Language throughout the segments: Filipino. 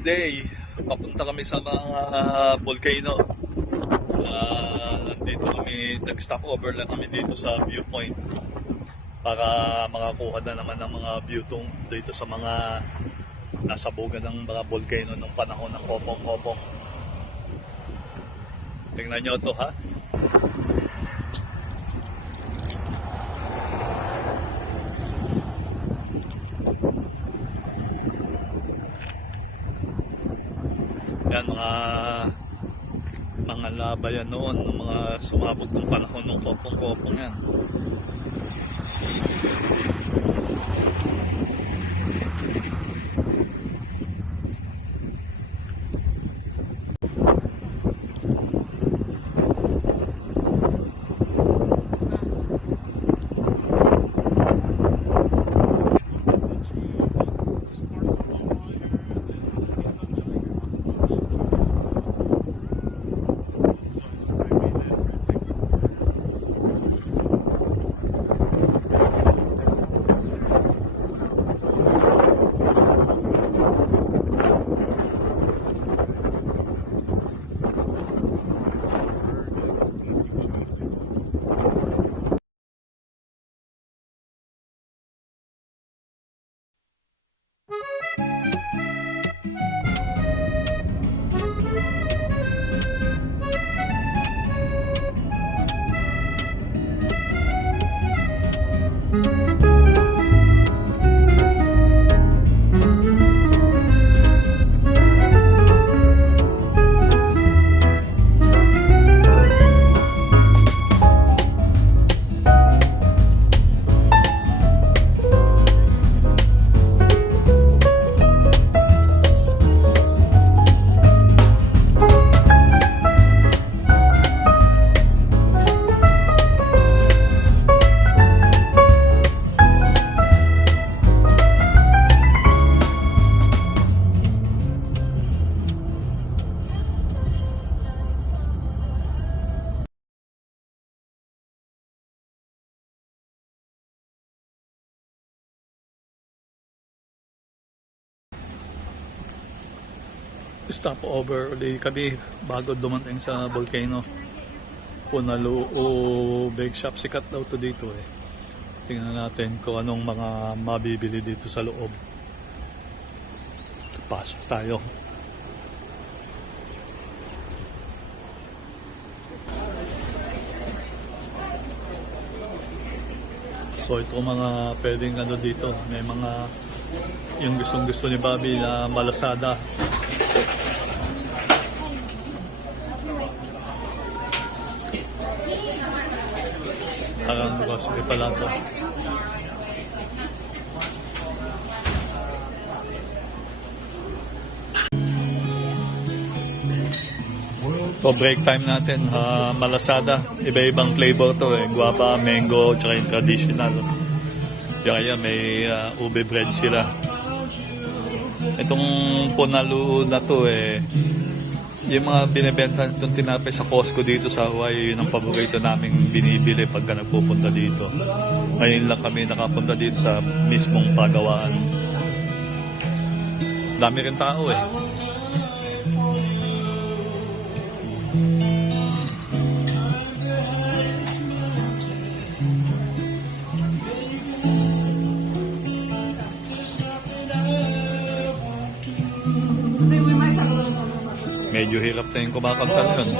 third day, papunta kami sa mga volcano. Nandito kami, nag-stop over lang kami dito sa viewpoint para makakuha na naman ng mga view dito sa mga nasa boga ng mga volcano ng panahon ng Hopong-Hopong. Tingnan nyo to, ha. Yan, mga laba yan noon, ng mga sumabog ng panahon ng Hopong-Hopong yan. Stop over ulit kami bago dumating sa volcano. Punaloo Bake Shop, sikat daw to dito eh. Tingnan natin kung anong mga mabibili dito sa loob. Pasok tayo. So ito mga pwedeng ano dito, may mga yung gustong gusto ni Bobby na malasada. Parang grocery pala ito. So break time natin, malasada. Iba-ibang flavor to eh. Guava, mango, tsaka yung traditional. Kaya may ube bread sila. Itong punalo na to eh, yung mga binibenta itong tinapay sa Costco dito sa Hawaii, yun ang paborito naming binibili pagka nagpupunta dito. Ngayon lang kami nakapunta dito sa mismong pagawaan. Dami rin tao eh. Medyo hirap na yung kumakanta yun.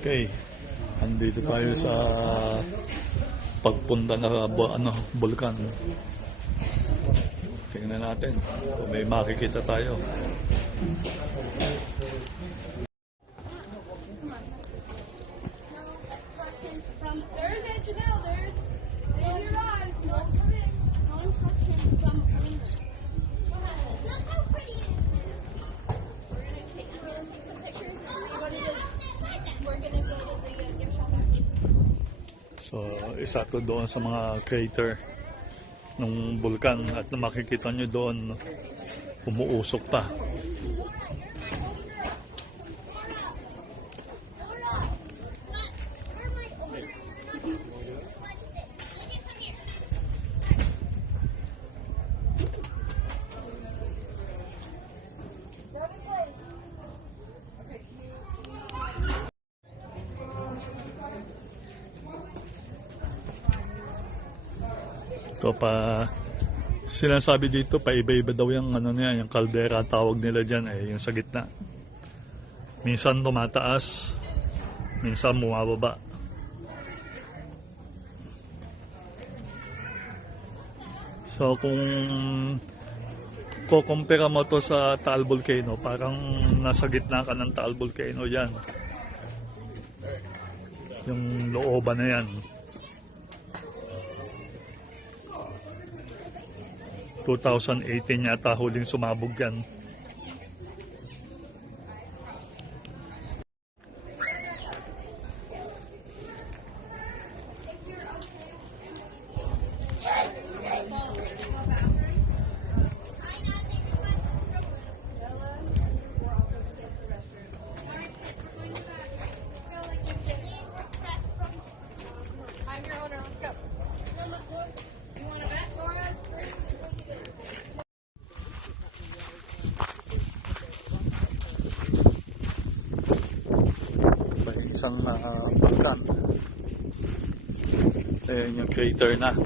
Okay, andito tayo sa pagpunta na bulkan. Okay. Tingnan natin kung may makikita tayo. From there's Janelle, there's in your eyes. No one come in. No instructions from Lynch. Look how pretty it is. We're gonna take some pictures. We're gonna go to the gift shop after. So, isa to doon sa mga crater ng bulkan at na makikita nyo doon umuusok pa. Ito pa, sinasabi dito, pa iba-iba daw yung ano niya, yung caldera tawag nila dyan, yung sa gitna. Minsan tumataas, minsan bumababa. So kung kukumpira mo to sa Taal Volcano, parang nasa gitna ka ng Taal Volcano yan. Yung looban na yan. 2018 yata huling sumabog yan. I'm your owner. Let's go. You want to bet, Laura? Isang bulkan. Ayan yung crater na.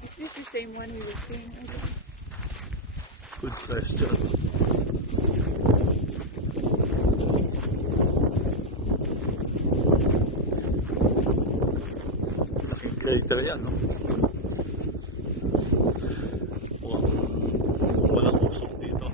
Is this the same one we were seeing earlier? Good question. Laking crater yan, no? Walang usok dito.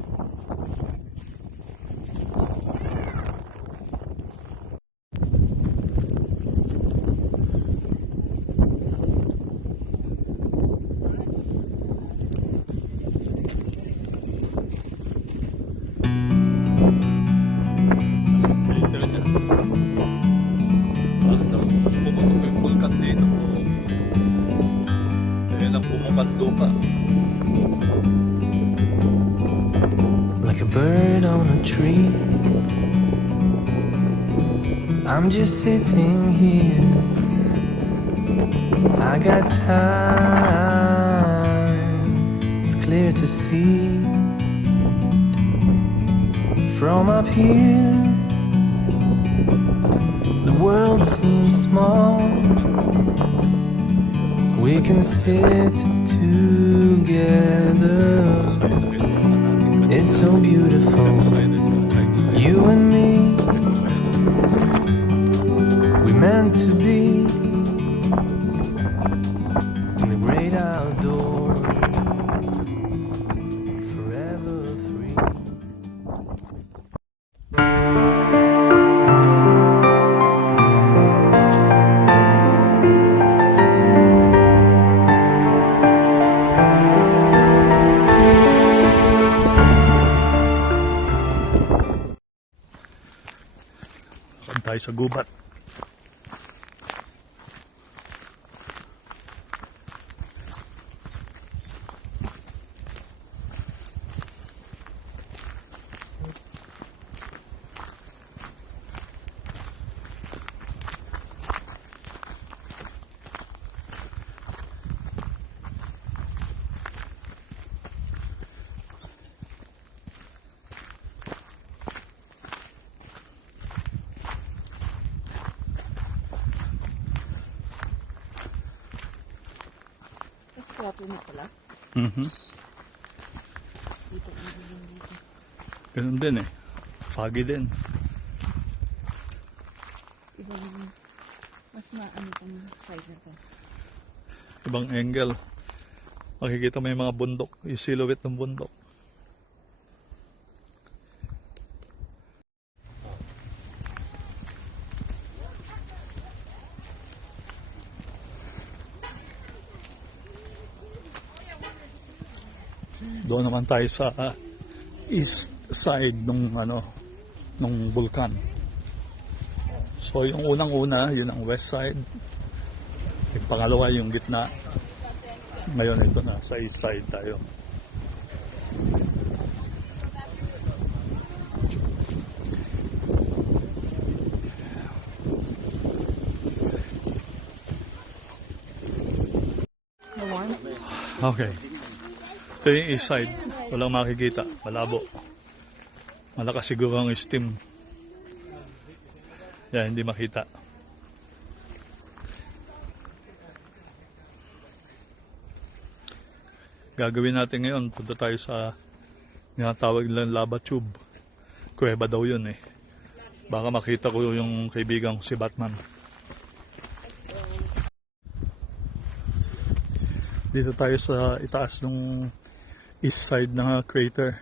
Like a bird on a tree, I'm just sitting here. I got time, it's clear to see. From up here, the world seems small. We can sit together. It's so beautiful, you and me. We meant to be in the great outdoors, forever free. Tayo sa gubat. Plato na pala. Mhm. Dito, dito. Ganun din eh. Foggy din. Ibang, mas maano pang side na to. Ibang angle. Makikita mo yung mga bundok. Yung silhouette ng bundok. Doon naman tayo sa east side nung vulkan. So yung unang-una, yun ang west side. Yung pangalawa, yung gitna. Ngayon ito na, sa east side tayo. The one? Okay. Ito yung east side. Walang makikita. Malabo. Malakas siguro ang steam. Yan, hindi makita. Gagawin natin ngayon, punta tayo sa tinatawag nilang lava tube. Kuweba daw yun eh. Baka makita ko yung kaibigan ko si Batman. Dito tayo sa itaas ng east side ng crater.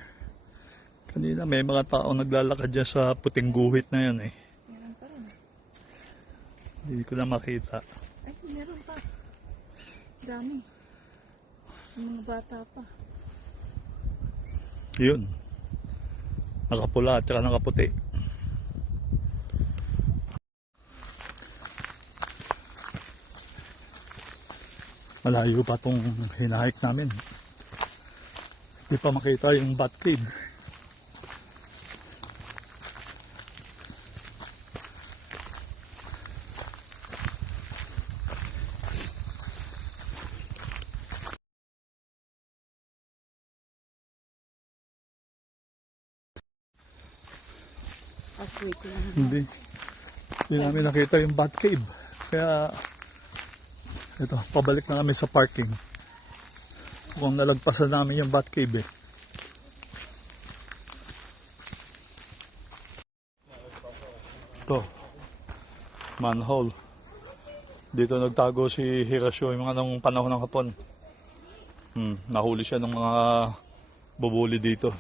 Kanina may mga tao naglalakad dyan sa puting guhit na yan eh. Meron pa rin. Hindi ko na makita. Ay, meron pa. Dami. Yung mga bata pa. Yun. Nakapula at saka nakaputi. Malayo pa itong hinahike namin. Hindi pa makita yung bat cave. Halfway ko lang. Hindi. Hindi namin nakita yung bat cave. Kaya, ito, pabalik na kami sa parking. Kung nalagpasan namin yung bat cave eh. Ito, manhole. Dito nagtago si Hirashio yung mga nung panahon ng Hapon. Nahuli siya ng mga bubuli dito.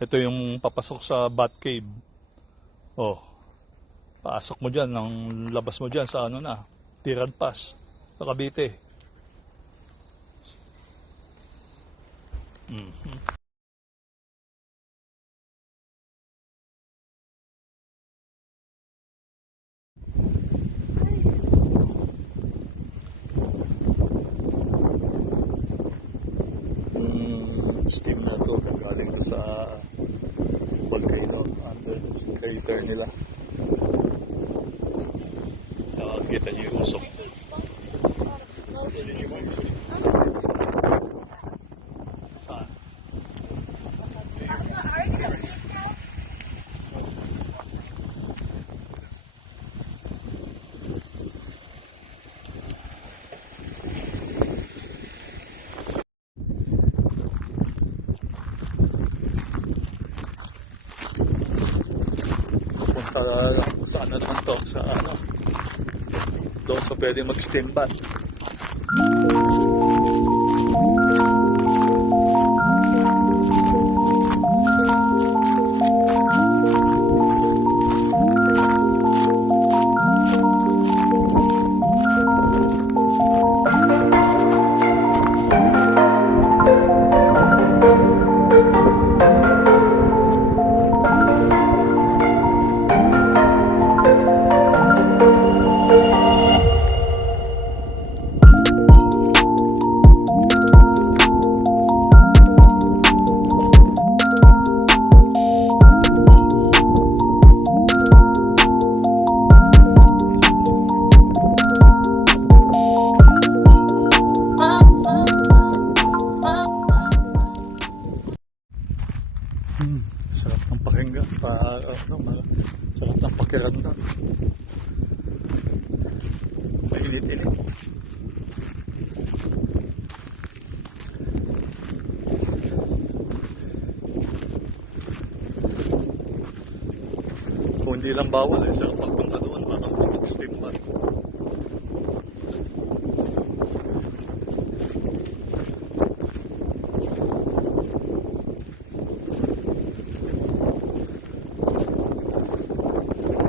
Ito yung papasok sa bat cave. Oh. Pasok mo dyan, ang labas mo dyan sa ano na, Tirad Pass, sa Cavite. Steam na to, gagaling to sa volcano under the crater nila. Nakakita niyo yung usok. Saan? Punta sa ano naman to, sa ano, doon sa pwede mag-steam bath. Sarap ng pakinggan. Sarap ng pakiramdam. Mainit-init. Kung hindi lang bawal eh, sarap magpunta doon, parang mag-steam bar.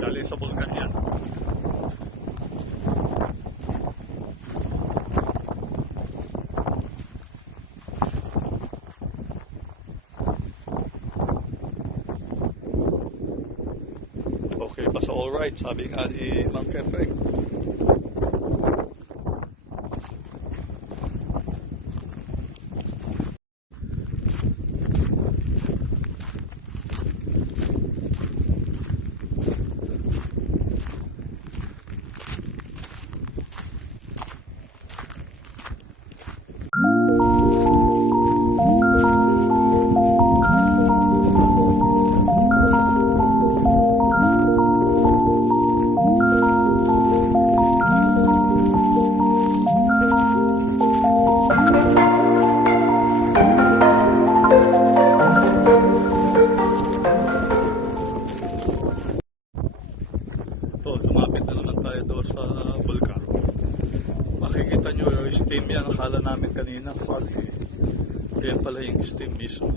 Galing sa Bulgan yan. Okay, basta alright, sabi nga ni Mang Kepeng. So, lumapit na naman tayo doon sa Bulgar. Makikita nyo yung steam yan. Akala namin kanina fog. Yan pala yung steam mismo.